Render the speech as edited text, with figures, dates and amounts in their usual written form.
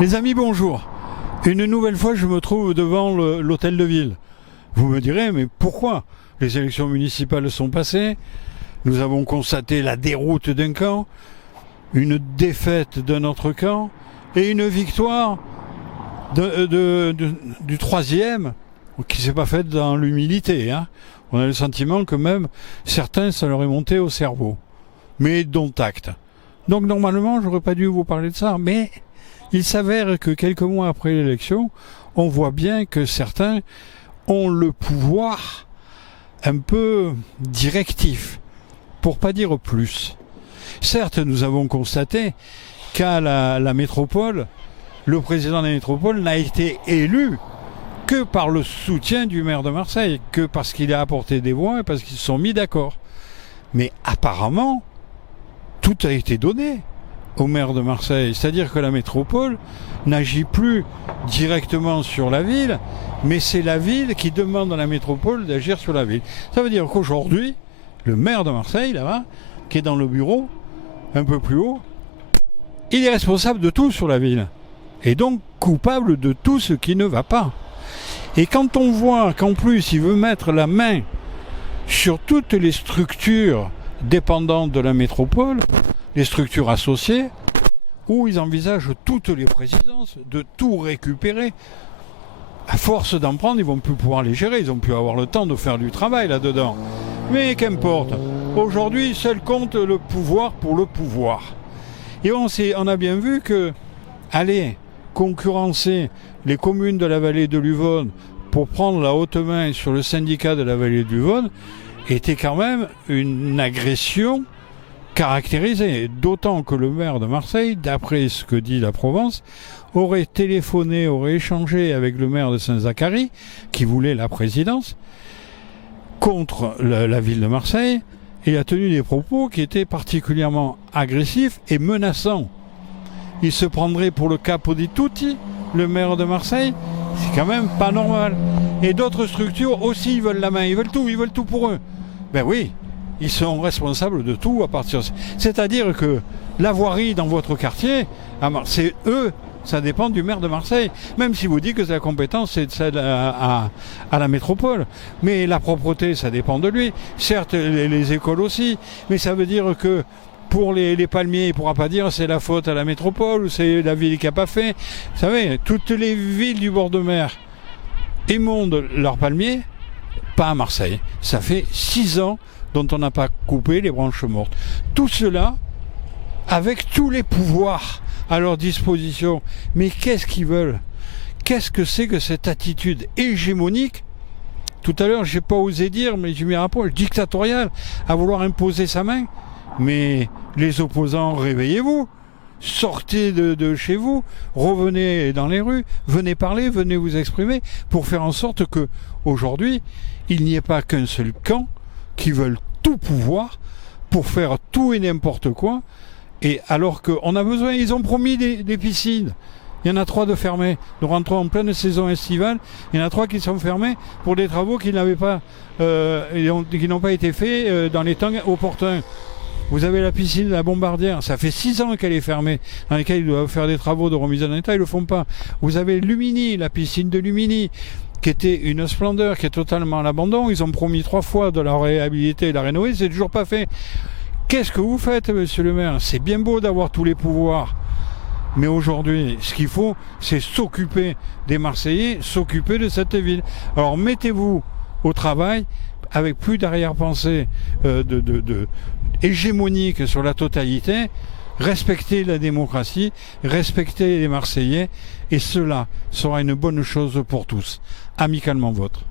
Les amis, bonjour. Une nouvelle fois, je me trouve devant l'hôtel de ville. Vous me direz, mais pourquoi? Les élections municipales sont passées, nous avons constaté la déroute d'un camp, une défaite d'un autre camp et une victoire du troisième qui ne s'est pas faite dans l'humilité. On a le sentiment que même certains, ça leur est monté au cerveau. Mais dont acte. Donc normalement, j'aurais pas dû vous parler de ça, mais il s'avère que quelques mois après l'élection, on voit bien que certains ont le pouvoir un peu directif, pour pas dire plus. Certes, nous avons constaté qu'à la métropole, le président de la métropole n'a été élu que par le soutien du maire de Marseille, que parce qu'il a apporté des voix et parce qu'ils se sont mis d'accord. Mais apparemment, tout a été donné au maire de Marseille. C'est-à-dire que la métropole n'agit plus directement sur la ville, mais c'est la ville qui demande à la métropole d'agir sur la ville. Ça veut dire qu'aujourd'hui, le maire de Marseille, là-bas, qui est dans le bureau, un peu plus haut, il est responsable de tout sur la ville. Et donc coupable de tout ce qui ne va pas. Et quand on voit qu'en plus il veut mettre la main sur toutes les structures dépendantes de la métropole, les structures associées, où ils envisagent toutes les présidences, de tout récupérer. À force d'en prendre, ils vont plus pouvoir les gérer, ils vont plus avoir le temps de faire du travail là-dedans. Mais qu'importe, aujourd'hui, seul compte le pouvoir pour le pouvoir. Et on a bien vu que aller concurrencer les communes de la vallée de l'Yvonne pour prendre la haute main sur le syndicat de la vallée de l'Yvonne était quand même une agression caractérisée. D'autant que le maire de Marseille, d'après ce que dit la Provence, aurait téléphoné, aurait échangé avec le maire de Saint-Zacharie, qui voulait la présidence, contre la ville de Marseille, et a tenu des propos qui étaient particulièrement agressifs et menaçants. Il se prendrait pour le capo di tutti, le maire de Marseille, c'est quand même pas normal. Et d'autres structures aussi, ils veulent la main, ils veulent tout pour eux. Ben oui, ils sont responsables de tout à partir de... C'est-à-dire que la voirie dans votre quartier, c'est eux, ça dépend du maire de Marseille. Même si vous dites que la compétence, c'est celle à la métropole. Mais la propreté, ça dépend de lui. Certes, les écoles aussi. Mais ça veut dire que pour les palmiers, il ne pourra pas dire c'est la faute à la métropole ou c'est la ville qui n'a pas fait. Vous savez, toutes les villes du bord de mer émondent leurs palmiers, pas à Marseille. Ça fait 6 ans dont on n'a pas coupé les branches mortes. Tout cela avec tous les pouvoirs à leur disposition. Mais qu'est-ce qu'ils veulent? Qu'est-ce que c'est que cette attitude hégémonique? Tout à l'heure, je n'ai pas osé dire, mais j'ai mis un rapport dictatorial à vouloir imposer sa main. Mais les opposants, réveillez-vous, sortez de chez vous, revenez dans les rues, venez parler, venez vous exprimer pour faire en sorte que aujourd'hui, il n'y ait pas qu'un seul camp qui veulent tout pouvoir pour faire tout et n'importe quoi. Et alors qu'on a besoin, ils ont promis des piscines. Il y en a 3 de fermées. Nous rentrons en pleine saison estivale. Il y en a 3 qui sont fermées pour des travaux qui n'avaient pas, qui n'ont pas été faits dans les temps opportuns. Vous avez la piscine de la Bombardière, ça fait 6 ans qu'elle est fermée, dans lesquels ils doivent faire des travaux de remise en état, ils ne le font pas. Vous avez Lumini, la piscine de Lumini, qui était une splendeur, qui est totalement à l'abandon. Ils ont promis 3 fois de la réhabiliter et de la rénover, c'est toujours pas fait. Qu'est-ce que vous faites, monsieur le maire? C'est bien beau d'avoir tous les pouvoirs. Mais aujourd'hui, ce qu'il faut, c'est s'occuper des Marseillais, s'occuper de cette ville. Alors mettez-vous au travail avec plus d'arrière-pensée hégémonique sur la totalité, respectez la démocratie, respectez les Marseillais, et cela sera une bonne chose pour tous. Amicalement vôtre.